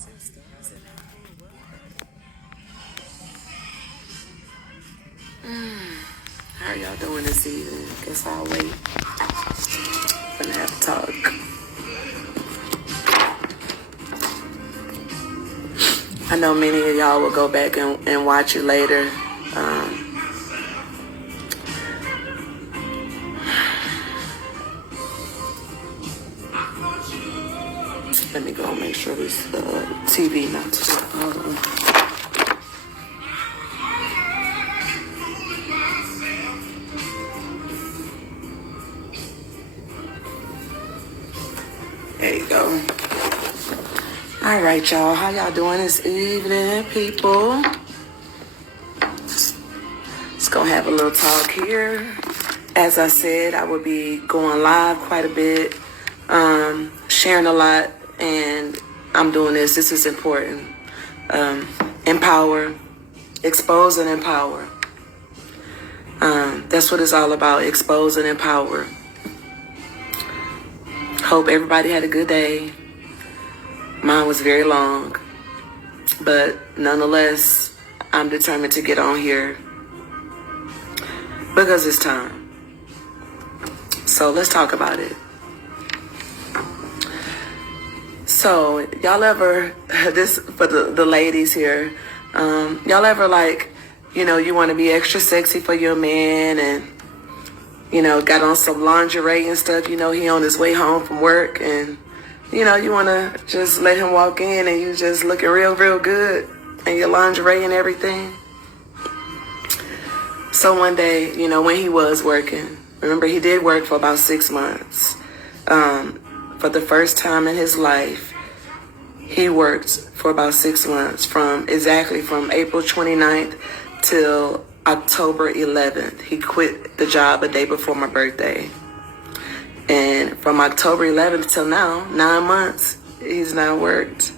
How are y'all doing this evening? Guess I'll wait. Gonna have to talk. I know many of y'all will go back and watch it later. Let me go and make sure this TV not too loud. There you go. All right, y'all. How y'all doing this evening, people? Let's go have a little talk here. As I said, I will be going live quite a bit, sharing a lot, and I'm doing this. This is important. Empower, expose, and empower. That's what it's all about, expose and empower. Hope everybody had a good day. Mine was very long, but nonetheless, I'm determined to get on here because it's time. So let's talk about it. So y'all ever, this for the ladies here, y'all ever you want to be extra sexy for your man and, got on some lingerie and stuff, he on his way home from work and, you want to just let him walk in and you just looking real, real good in your lingerie and everything. So one day, when he was working, remember he did work for about 6 months. For the first time in his life, he worked for about 6 months from April 29th till October 11th. He quit the job a day before my birthday. And from October 11th till now, 9 months, he's not worked.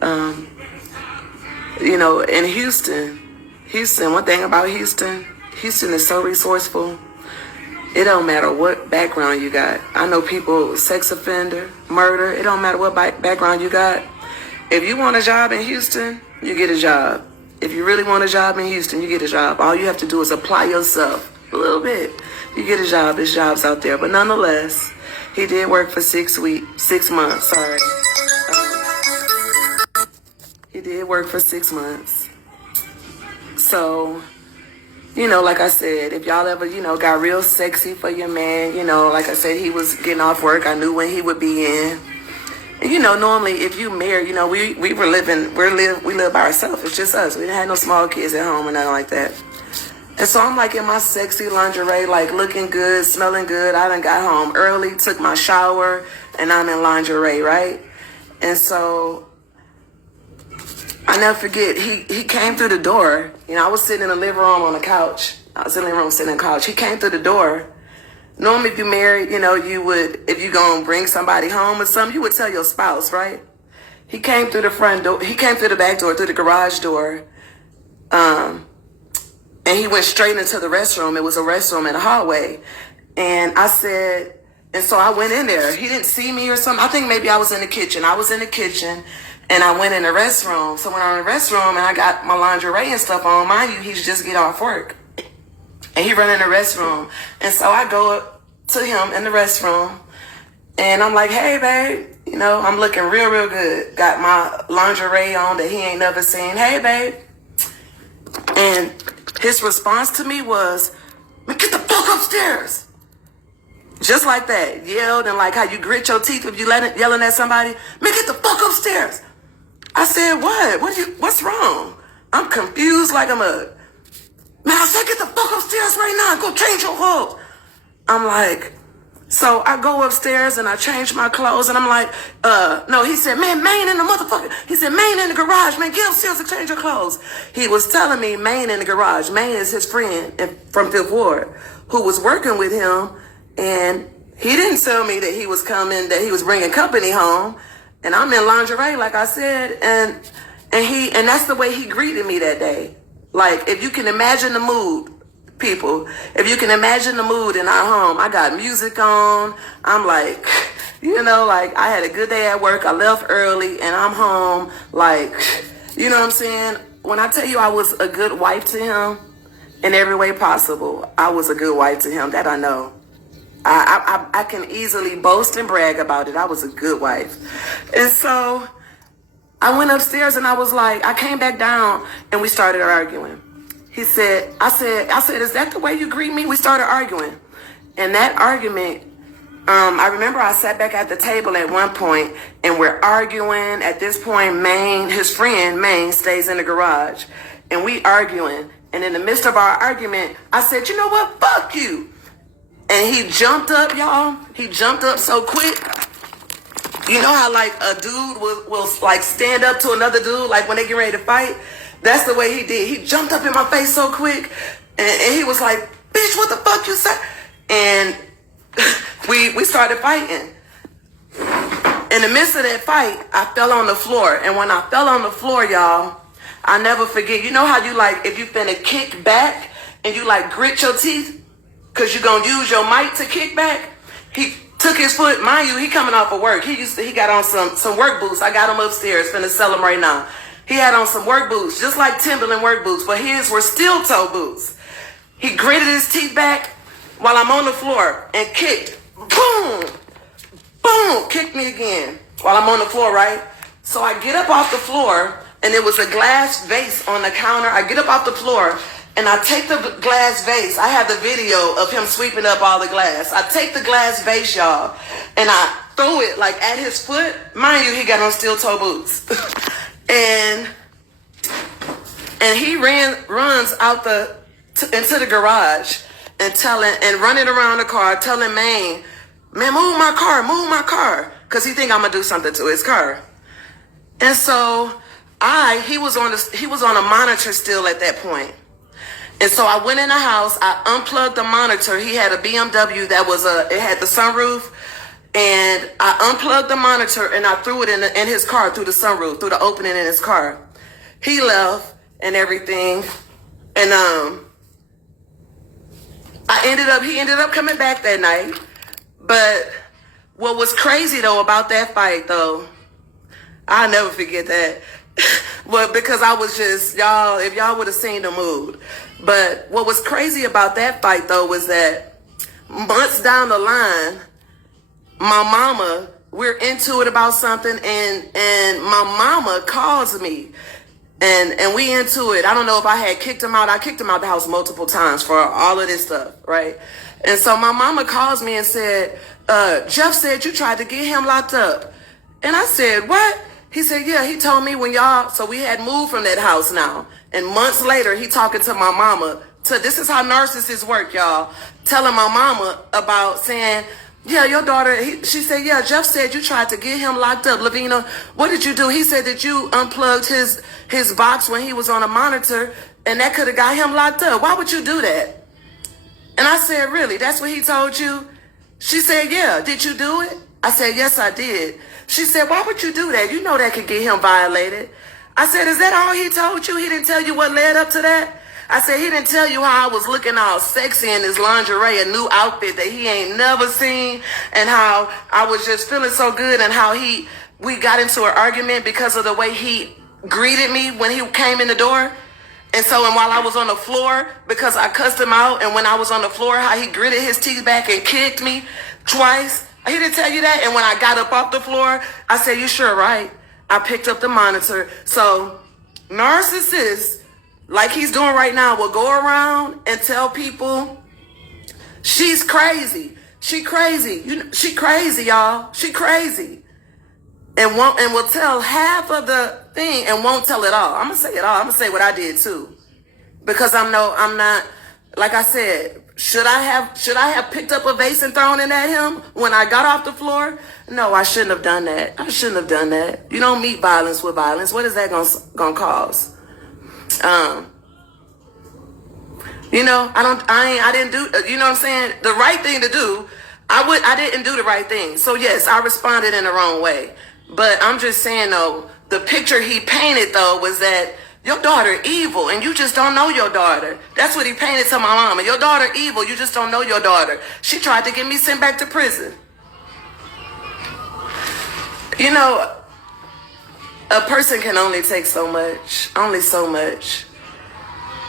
In Houston, one thing about Houston is so resourceful. It don't matter what background you got. I know people, sex offender, murder, it don't matter what background you got. If you want a job in Houston, you get a job. If you really want a job in Houston, you get a job. All you have to do is apply yourself a little bit. You get a job. There's jobs out there. But nonetheless, he did work for 6 months. He did work for 6 months. So, like I said, if y'all ever, got real sexy for your man, like I said, he was getting off work. I knew when he would be in. And, normally if you married, we live by ourselves. It's just us. We didn't have no small kids at home or nothing like that. And so I'm in my sexy lingerie, looking good, smelling good. I done got home early, took my shower, and I'm in lingerie, right? And so I never forget, he came through the door. I was sitting in the living room on the couch. I was in the living room sitting on the couch. He came through the door. Normally if you're married, you would, if you're going to bring somebody home or something, you would tell your spouse, right? He came through the front door. He came through the back door, through the garage door. And he went straight into the restroom. It was a restroom in the hallway. And so I went in there. He didn't see me or something. I think maybe I was in the kitchen. And I went in the restroom. So when I was in the restroom and I got my lingerie and stuff on, mind you, he's just get off work. And he run in the restroom. And so I go up to him in the restroom. And I'm like, hey, babe. I'm looking real, real good. Got my lingerie on that he ain't never seen. Hey, babe. And his response to me was, man, get the fuck upstairs. Just like that. Yelled and like how you grit your teeth if you yelling at somebody. Man, get the fuck upstairs. I said, what? What's wrong? I'm confused like a mug. Man, I said, get the fuck upstairs right now and go change your clothes. I'm like, so I go upstairs and I change my clothes and I'm like, no, he said, man, Maine in the motherfucker. He said, Maine in the garage, man, get upstairs and change your clothes. He was telling me Maine in the garage. Maine is his friend from Fifth Ward who was working with him. And he didn't tell me that he was coming, that he was bringing company home. And I'm in lingerie, like I said. And that's the way he greeted me that day. Like, if you can imagine the mood, people. If you can imagine the mood in our home, I got music on. I'm like, like I had a good day at work. I left early and I'm home. Like, you know what I'm saying? When I tell you I was a good wife to him in every way possible, I was a good wife to him. That I know. I can easily boast and brag about it. I was a good wife. And so I went upstairs and I was like, I came back down and we started arguing. I said, is that the way you greet me? We started arguing. And that argument, I remember I sat back at the table at one point and we're arguing. At this point, his friend, Maine, stays in the garage. And we arguing. And in the midst of our argument, I said, you know what? Fuck you. And he jumped up, y'all. He jumped up so quick. You know how like a dude will like stand up to another dude, like when they get ready to fight? That's the way he did. He jumped up in my face so quick. And he was like, bitch, what the fuck you say? And we started fighting. In the midst of that fight, I fell on the floor. And when I fell on the floor, y'all, I never forget. You know how you like, if you finna kick back and you like grit your teeth? Cause you're gonna use your might to kick back. He took his foot, mind you, he coming off of work. He got on some work boots. I got him upstairs, finna sell them right now. He had on some work boots, just like Timberland work boots, but his were steel toe boots. He gritted his teeth back while I'm on the floor and kicked. Boom! Boom! Kicked me again while I'm on the floor, right? So I get up off the floor and there was a glass vase on the counter. I get up off the floor and I take the glass vase. I have the video of him sweeping up all the glass. I take the glass vase, y'all, and I throw it like at his foot. Mind you, he got on steel toe boots. and he runs out into the garage and running around the car telling man, move my car. Cause he think I'm gonna do something to his car. And so he was on a monitor still at that point. And so I went in the house, I unplugged the monitor. He had a BMW that it had the sunroof. And I unplugged the monitor and I threw it in his car through the sunroof, through the opening in his car. He left and everything. And he ended up coming back that night. But what was crazy though about that fight though, I'll never forget that. Well, because I was just, y'all, if y'all would have seen the mood. But what was crazy about that fight, though, was that months down the line, my mama, we're into it about something, and my mama calls me, and we into it. I don't know if I had kicked him out. I kicked him out the house multiple times for all of this stuff, right? And so my mama calls me and said, Jeff said you tried to get him locked up. And I said, what? He said, yeah, he told me so we had moved from that house now. And months later, he talking to my mama. This is how narcissists work, y'all. Telling my mama about saying, yeah, your daughter, she said, yeah, Jeff said you tried to get him locked up. Lavina, what did you do? He said that you unplugged his box when he was on a monitor, and that could have got him locked up. Why would you do that? And I said, really? That's what he told you? She said, yeah. Did you do it? I said, yes, I did. She said, why would you do that? You know that could get him violated. I said, is that all he told you? He didn't tell you what led up to that? I said, he didn't tell you how I was looking all sexy in his lingerie, a new outfit that he ain't never seen, and how I was just feeling so good, and how we got into an argument because of the way he greeted me when he came in the door. And so, and while I was on the floor, because I cussed him out, and when I was on the floor, how he gritted his teeth back and kicked me twice. He didn't tell you that? And when I got up off the floor, I said, you sure right? I picked up the monitor. So narcissists, like he's doing right now, will go around and tell people she's crazy. She crazy. She crazy, y'all. She crazy. And will tell half of the thing and won't tell it all. I'm gonna say it all. I'm gonna say what I did too. Because I'm not, like I said, should I have picked up a vase and thrown it at him when I got off the floor? No, I shouldn't have done that. I shouldn't have done that. You don't meet violence with violence. What is that gonna cause? I didn't do, you know what I'm saying? The right thing to do, I didn't do the right thing. So yes, I responded in the wrong way. But I'm just saying though, the picture he painted though was that Your daughter evil, and you just don't know your daughter. That's what he painted to my mama. Your daughter evil, you just don't know your daughter. She tried to get me sent back to prison. You know, a person can only take so much, only so much.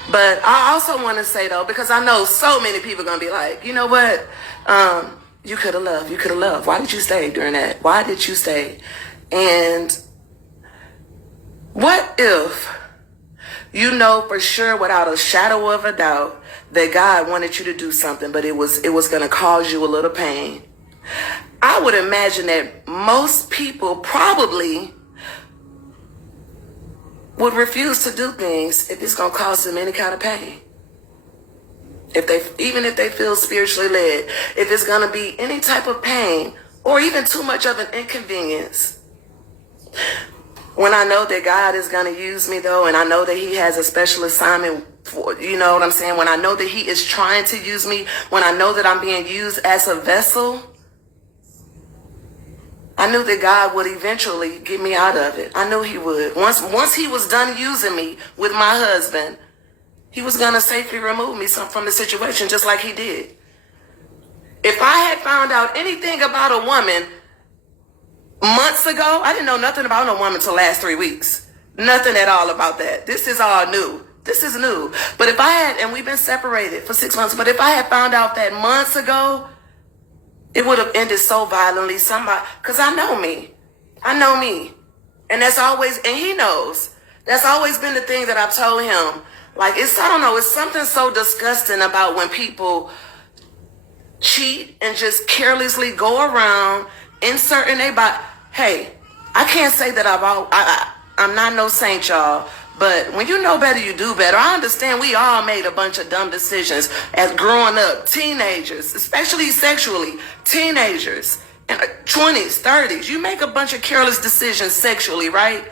But I also want to say, though, because I know so many people are going to be like, you know what? You could have left. You could have left. Why did you stay during that? Why did you stay? And what if you know for sure, without a shadow of a doubt, that God wanted you to do something, but it was going to cause you a little pain? I would imagine that most people probably would refuse to do things if it's going to cause them any kind of pain. Even if they feel spiritually led, if it's going to be any type of pain or even too much of an inconvenience. When I know that God is going to use me, though, and I know that he has a special assignment for, you know what I'm saying? When I know that he is trying to use me, when I know that I'm being used as a vessel, I knew that God would eventually get me out of it. I knew he would. Once he was done using me with my husband, he was going to safely remove me from the situation, just like he did. If I had found out anything about a woman months ago, I didn't know nothing about no woman till the last 3 weeks. Nothing at all about that. This is all new. This is new. But if I had, and we've been separated for 6 months, but if I had found out that months ago, it would have ended so violently. Because I know me. I know me. And that's always, and he knows. That's always been the thing that I've told him. Like, I don't know, it's something so disgusting about when people cheat and just carelessly go around inserting their body. Hey, I can't say that I'm not no saint, y'all. But when you know better, you do better. I understand we all made a bunch of dumb decisions as growing up, teenagers, especially sexually, teenagers, in 20s, 30s. You make a bunch of careless decisions sexually, right?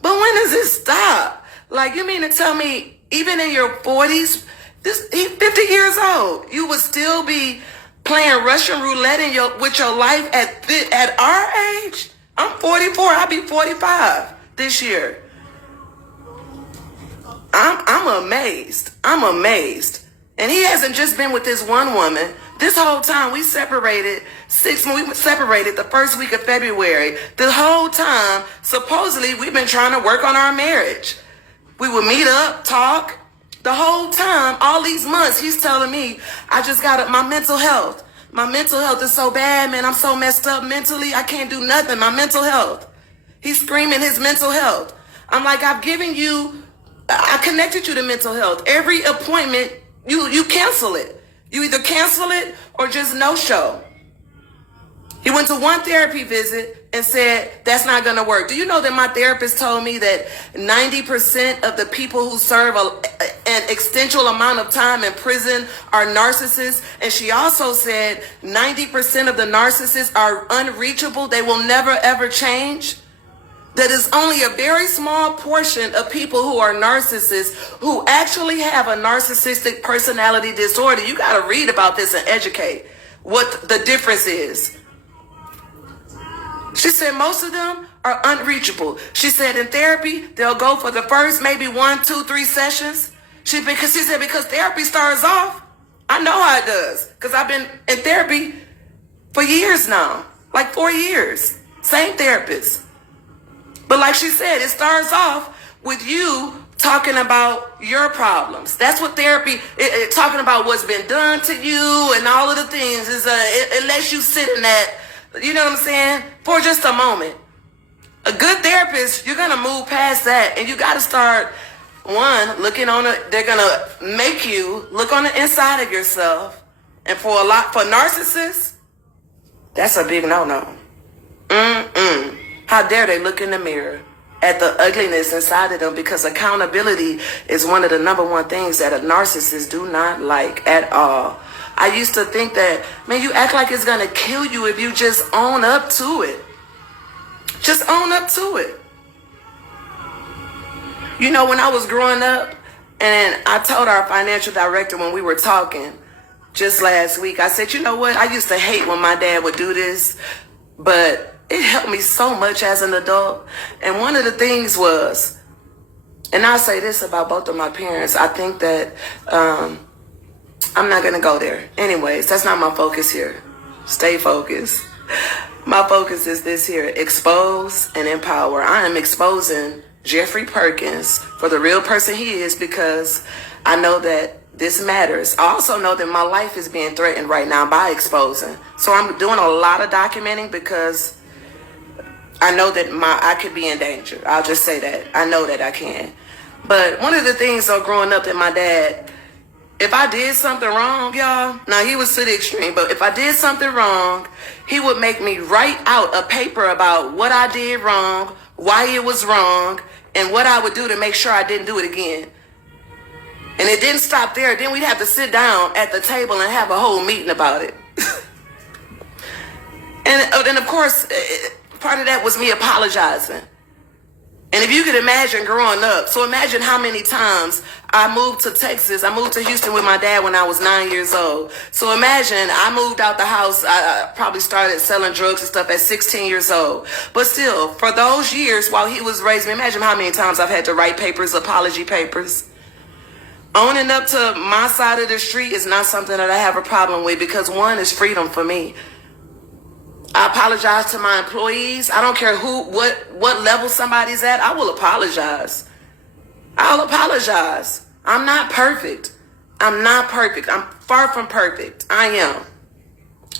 But when does it stop? Like, you mean to tell me, even in your 40s, he's 50 years old, you would still be playing Russian roulette with your life at our age? I'm 44. I'll be 45 this year. I'm amazed. I'm amazed. And he hasn't just been with this one woman. This whole time we separated we separated the first week of February. The whole time, supposedly, we've been trying to work on our marriage. We would meet up, talk. The whole time, all these months, he's telling me, I just got my mental health. My mental health is so bad, man. I'm so messed up mentally. I can't do nothing. My mental health. He's screaming his mental health. I'm like, I connected you to mental health. Every appointment, you cancel it. You either cancel it or just no show. He went to one therapy visit and said, that's not going to work. Do you know that my therapist told me that 90% of the people who serve an extensional amount of time in prison are narcissists? And she also said 90% of the narcissists are unreachable. They will never, ever change. That is only a very small portion of people who are narcissists who actually have a narcissistic personality disorder. You got to read about this and educate what the difference is. She said most of them are unreachable. She said in therapy, they'll go for the first maybe 1, 2, 3 sessions. She said because therapy starts off, I know how it does. Because I've been in therapy for years now, like 4 years. Same therapist. But like she said, it starts off with you talking about your problems. That's what therapy, talking about what's been done to you and all of the things. It lets you sit in that, you know what I'm saying, for just a moment. A good therapist, you're going to move past that. And you got to start, looking on it. They're going to make you look on the inside of yourself. And for narcissists, that's a big no-no. How dare they look in the mirror at the ugliness inside of them, because accountability is one of the number one things that a narcissist do not like at all. I used to think that, man, you act like it's going to kill you if you just own up to it. Just own up to it. You know, when I was growing up, and I told our financial director when we were talking just last week, I said, you know what? I used to hate when my dad would do this, but it helped me so much as an adult. And one of the things was, And I'll say this about both of my parents. I think that I'm not going to go there. Anyways, that's not my focus here. Stay focused. My focus is this here: expose and empower. I am exposing Jeffrey Perkins for the real person he is, because I know that this matters. I also know that my life is being threatened right now by exposing. So I'm doing a lot of documenting because I know that I could be in danger. I'll just say that. I know that I can. But one of the things, though, growing up, that my dad, if I did something wrong, y'all, now he was to the extreme, but if I did something wrong, he would make me write out a paper about what I did wrong, why it was wrong, and what I would do to make sure I didn't do it again. And it didn't stop there. Then we'd have to sit down at the table and have a whole meeting about it. and of course, part of that was me apologizing. And if you could imagine growing up, so imagine how many times I moved to Texas. I moved to Houston with my dad when I was 9 years old. So imagine I moved out the house. I probably started selling drugs and stuff at 16 years old. But still, for those years while he was raising me, imagine how many times I've had to write papers, apology papers. Owning up to my side of the street is not something that I have a problem with, because one is freedom for me. I apologize to my employees. I don't care what level somebody's at. I will apologize. I'll apologize. I'm not perfect. I'm not perfect. I'm far from perfect. I am.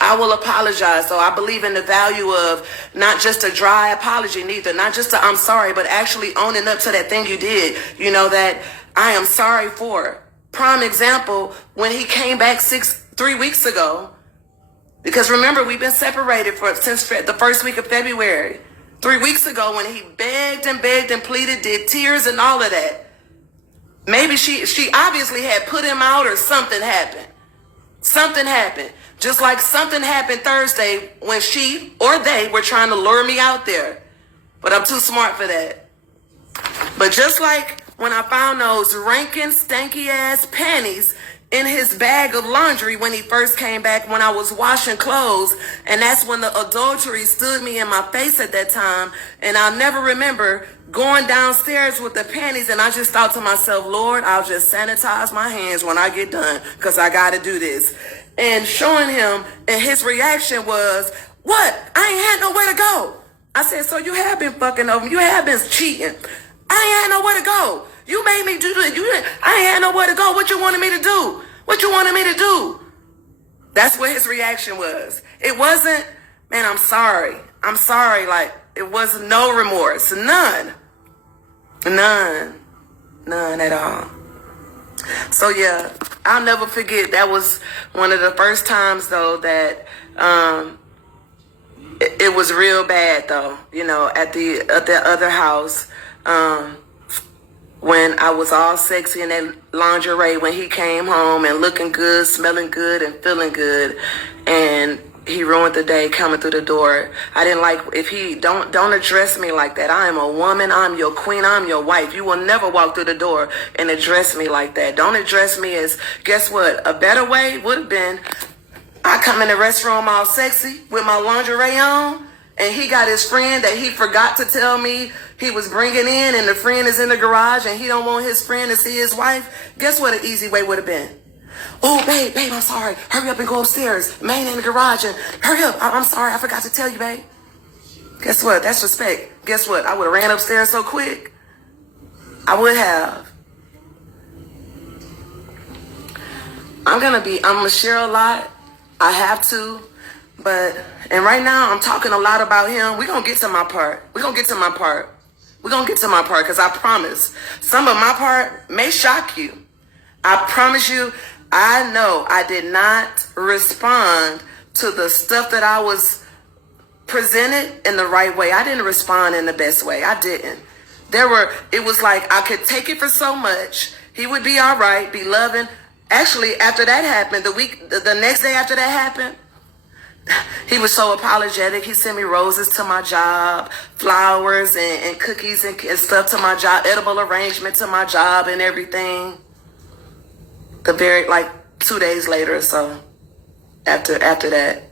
I will apologize. So I believe in the value of not just a dry apology, neither. Not just a I'm sorry, but actually owning up to that thing you did. You know, that I am sorry for. Prime example, when he came back 3 weeks ago. Because remember, we've been separated since the first week of February. 3 weeks ago, when he begged and pleaded, did tears and all of that. Maybe she obviously had put him out, or something happened. Something happened. Just like something happened Thursday when she or they were trying to lure me out there. But I'm too smart for that. But just like when I found those ranking, stanky ass panties in his bag of laundry when he first came back, when I was washing clothes, and that's when the adultery stood me in my face at that time. And I'll never remember going downstairs with the panties, and I just thought to myself, Lord, I'll just sanitize my hands when I get done, because I got to do this. And showing him, and his reaction was, what? I ain't had nowhere to go. I said, so you have been fucking over. You have been cheating. I ain't had nowhere to go. You made me do this. I ain't had nowhere to go. What you wanted me to do? What you wanted me to do? That's what his reaction was. It wasn't, man, I'm sorry. I'm sorry. Like, it was no remorse. None at all. So yeah, I'll never forget. That was one of the first times, though, that it was real bad, though. You know, at the other house, when I was all sexy in that lingerie, when he came home and looking good, smelling good, and feeling good, and he ruined the day coming through the door. I didn't like, if he, don't address me like that. I am a woman. I'm your queen. I'm your wife. You will never walk through the door and address me like that. Don't address me as, guess what? A better way would have been, I come in the restroom all sexy with my lingerie on, and he got his friend that he forgot to tell me he was bringing in, and the friend is in the garage, and he don't want his friend to see his wife. Guess what an easy way would have been? Oh, babe, I'm sorry. Hurry up and go upstairs. Man in the garage, and hurry up. I'm sorry. I forgot to tell you, babe. Guess what? That's respect. Guess what? I would have ran upstairs so quick. I would have. I'm going to share a lot. I have to. And right now I'm talking a lot about him. We're going to get to my part. We're going to get to my part. Because I promise some of my part may shock you. I promise you, I know I did not respond to the stuff that I was presented in the right way. I didn't respond in the best way. I didn't. It was like I could take it for so much. He would be all right, be loving. Actually, after that happened, the next day after that happened, he was so apologetic. He sent me roses to my job, flowers and cookies and stuff to my job, edible arrangement to my job and everything. 2 days later or so, after that.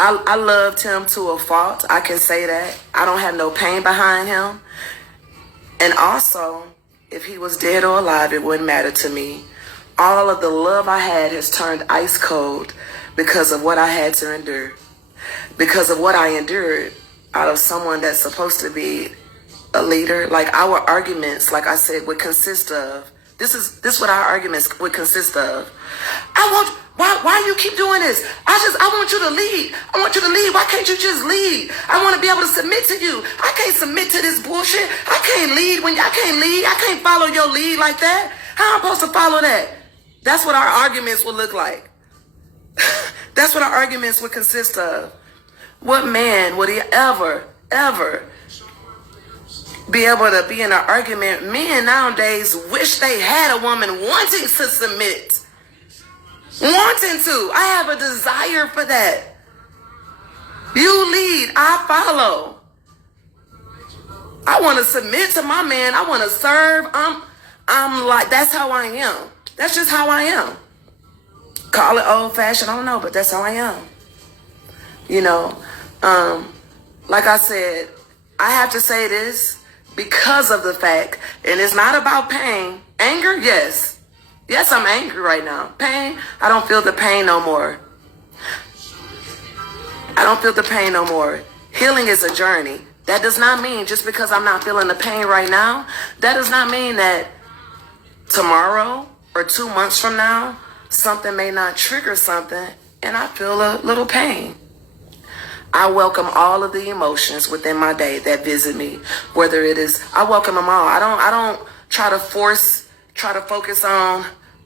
I loved him to a fault. I can say that. I don't have no pain behind him. And also, if he was dead or alive, it wouldn't matter to me. All of the love I had has turned ice cold because of what I had to endure. Because of what I endured out of someone that's supposed to be a leader. Like our arguments, like I said, would consist of, this is what our arguments would consist of. Why you keep doing this? I want you to lead. I want you to lead. Why can't you just lead? I want to be able to submit to you. I can't submit to this bullshit. I can't lead when I can't lead. I can't follow your lead like that. How am I supposed to follow that? That's what our arguments would look like. That's what our arguments would consist of. What man would he ever be able to be in an argument? Men nowadays wish they had a woman wanting to submit. Wanting to. I have a desire for that. You lead, I follow. I want to submit to my man. I want to serve. I'm like, that's how I am. That's just how I am. Call it old fashioned, I don't know, but that's how I am. You know, like I said, I have to say this because of the fact, and it's not about pain. Anger, yes. Yes, I'm angry right now. Pain, I don't feel the pain no more. I don't feel the pain no more. Healing is a journey. That does not mean just because I'm not feeling the pain right now, that does not mean that tomorrow or 2 months from now, something may not trigger something and I feel a little pain. I welcome all of the emotions within my day that visit me, whether it is, I welcome them all. I don't try to focus on,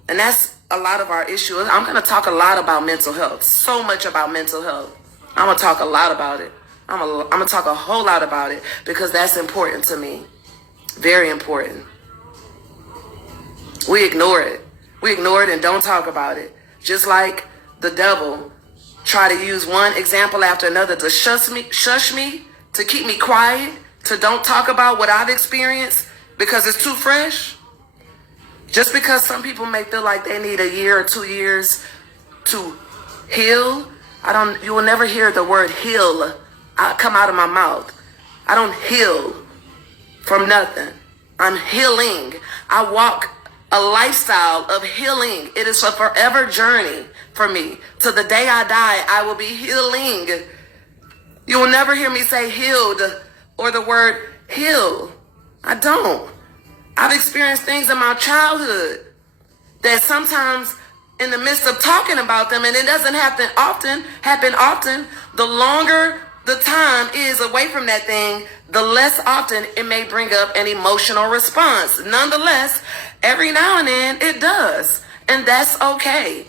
and that's a lot of our issue. I'm going to talk a lot about mental health, so much about mental health. I'm going to talk a lot about it. I'm going to talk a whole lot about it because that's important to me. Very important. We ignore it. We ignore it and don't talk about it. Just like the devil try to use one example after another to shush me, to keep me quiet, to don't talk about what I've experienced because it's too fresh. Just because some people may feel like they need a year or 2 years to heal, you will never hear the word heal come out of my mouth. I don't heal from nothing. I'm healing. I walk a lifestyle of healing. It is a forever journey for me. To the day I die, I will be healing. You will never hear me say healed or the word heal. I don't. I've experienced things in my childhood that sometimes in the midst of talking about them, and it doesn't happen often, the longer the time is away from that thing, the less often it may bring up an emotional response. Nonetheless, every now and then it does, and that's okay.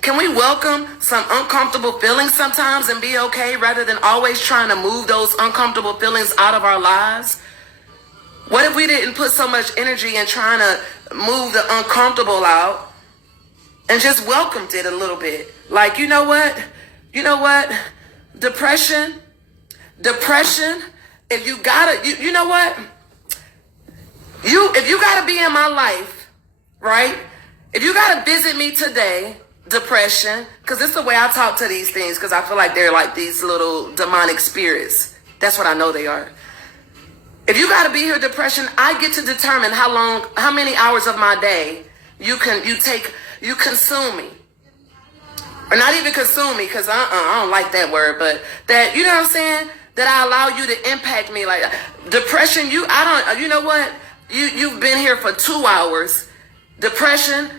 Can we welcome some uncomfortable feelings sometimes and be okay rather than always trying to move those uncomfortable feelings out of our lives? What if we didn't put so much energy in trying to move the uncomfortable out and just welcomed it a little bit? Like, you know what? Depression, if you gotta, you know what? If you gotta be in my life, right? If you gotta visit me today, depression, because it's the way I talk to these things, because I feel like they're like these little demonic spirits. That's what I know they are. If you gotta be here, depression, I get to determine how many hours of my day you consume me. Or not even consume me, because I don't like that word, but that, you know what I'm saying? That I allow you to impact me. Like depression, you know what? You've been here for 2 hours. Depression,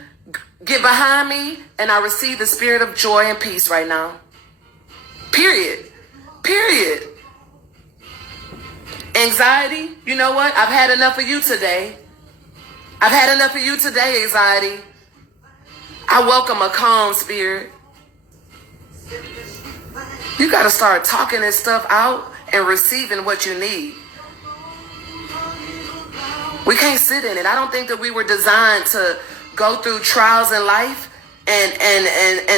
get behind me, and I receive the spirit of joy and peace right now. Period. Anxiety, you know what? I've had enough of you today. Anxiety. I welcome a calm spirit. You got to start talking this stuff out and receiving what you need. We can't sit in it. I don't think that we were designed to go through trials in life and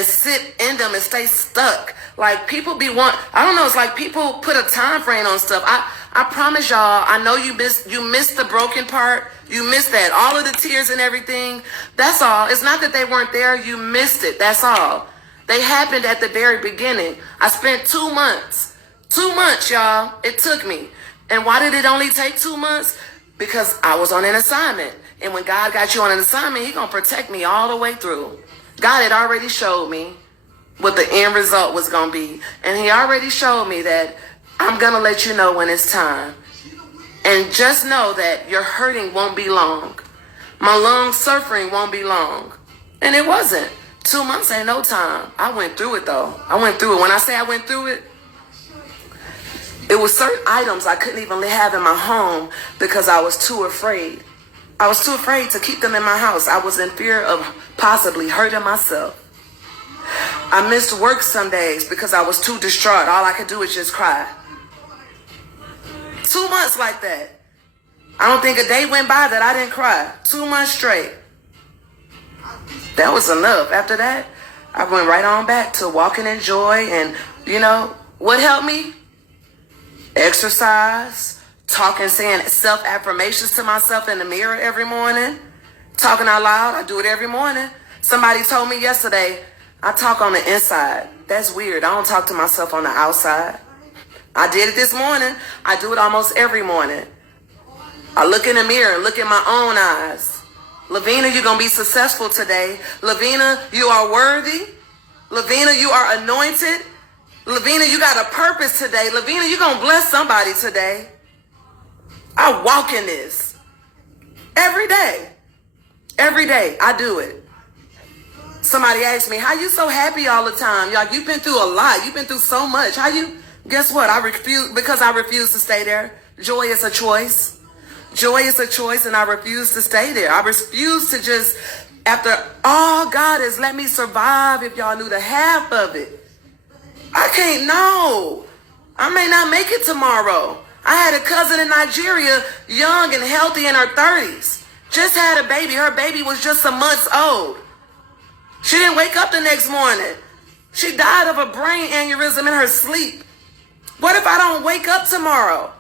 sit in them and stay stuck. Like people I don't know, it's like people put a time frame on stuff. I promise y'all, I know you missed the broken part. You missed that. All of the tears and everything. That's all. It's not that they weren't there. You missed it. That's all. They happened at the very beginning. I spent 2 months. 2 months, y'all. It took me. And why did it only take 2 months? Because I was on an assignment. And when God got you on an assignment, He's going to protect me all the way through. God had already showed me what the end result was going to be. And He already showed me that I'm going to let you know when it's time. And just know that your hurting won't be long. My long suffering won't be long. And it wasn't. 2 months ain't no time. I went through it, though. I went through it. When I say I went through it, it was certain items I couldn't even have in my home because I was too afraid. I was too afraid to keep them in my house. I was in fear of possibly hurting myself. I missed work some days because I was too distraught. All I could do was just cry. 2 months like that. I don't think a day went by that I didn't cry. 2 months straight. That was enough. After that, I went right on back to walking in joy. And, you know, what helped me? Exercise, talking, saying self-affirmations to myself in the mirror every morning. Talking out loud. I do it every morning. Somebody told me yesterday, I talk on the inside. That's weird. I don't talk to myself on the outside. I did it this morning. I do it almost every morning. I look in the mirror and look in my own eyes. Lavina, you're going to be successful today. Lavina, you are worthy. Lavina, you are anointed. Lavina, you got a purpose today. Lavina, you're going to bless somebody today. I walk in this. Every day. Every day, I do it. Somebody asked me, how you so happy all the time? Like, you've been through a lot. You've been through so much. How you? Guess what? I refuse, because I refuse to stay there. Joy is a choice. Joy is a choice, and I refuse to stay there. I refuse to just, after all God has let me survive, if y'all knew the half of it. I can't know. I may not make it tomorrow. I had a cousin in Nigeria, young and healthy in her 30s. Just had a baby. Her baby was just some months old. She didn't wake up the next morning. She died of a brain aneurysm in her sleep. What if I don't wake up tomorrow?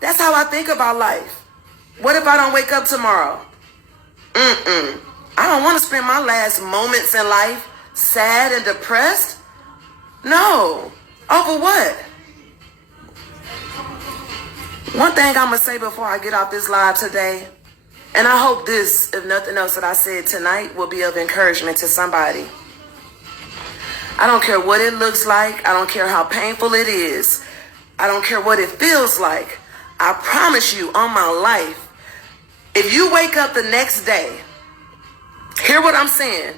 That's how I think about life. What if I don't wake up tomorrow? I don't want to spend my last moments in life sad and depressed. No. Over what? One thing I'm going to say before I get off this live today, and I hope this, if nothing else that I said tonight, will be of encouragement to somebody. I don't care what it looks like. I don't care how painful it is. I don't care what it feels like. I promise you on my life, if you wake up the next day, hear what I'm saying.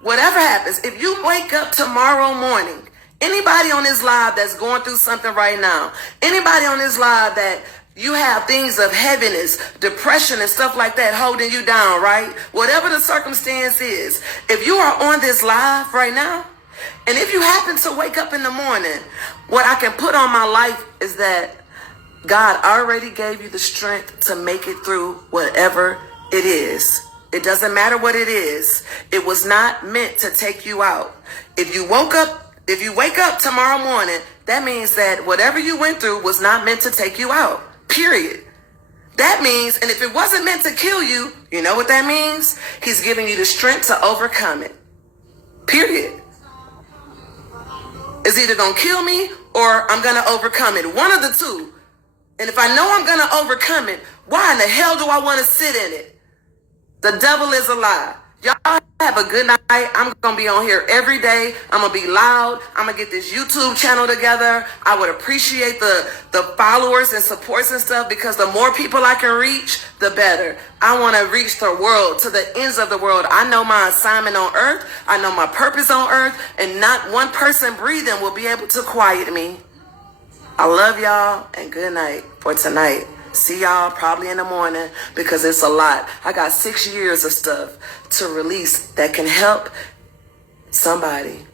Whatever happens, if you wake up tomorrow morning, anybody on this live that's going through something right now, anybody on this live that you have things of heaviness, depression, and stuff like that holding you down, right? Whatever the circumstance is, if you are on this live right now, and if you happen to wake up in the morning, what I can put on my life is that God already gave you the strength to make it through whatever it is. It doesn't matter what it is. It was not meant to take you out. If you wake up tomorrow morning, that means that whatever you went through was not meant to take you out. Period. That means, and if it wasn't meant to kill you, you know what that means? He's giving you the strength to overcome it. Period. It's either going to kill me or I'm going to overcome it. One of the two. And if I know I'm going to overcome it, why in the hell do I want to sit in it? The devil is a lie. Y'all have a good night. I'm going to be on here every day. I'm going to be loud. I'm going to get this YouTube channel together. I would appreciate the followers and supports and stuff, because the more people I can reach, the better. I want to reach the world, to the ends of the world. I know my assignment on earth. I know my purpose on earth, and not one person breathing will be able to quiet me. I love y'all, and good night for tonight. See y'all probably in the morning, because it's a lot. I got 6 years of stuff to release that can help somebody.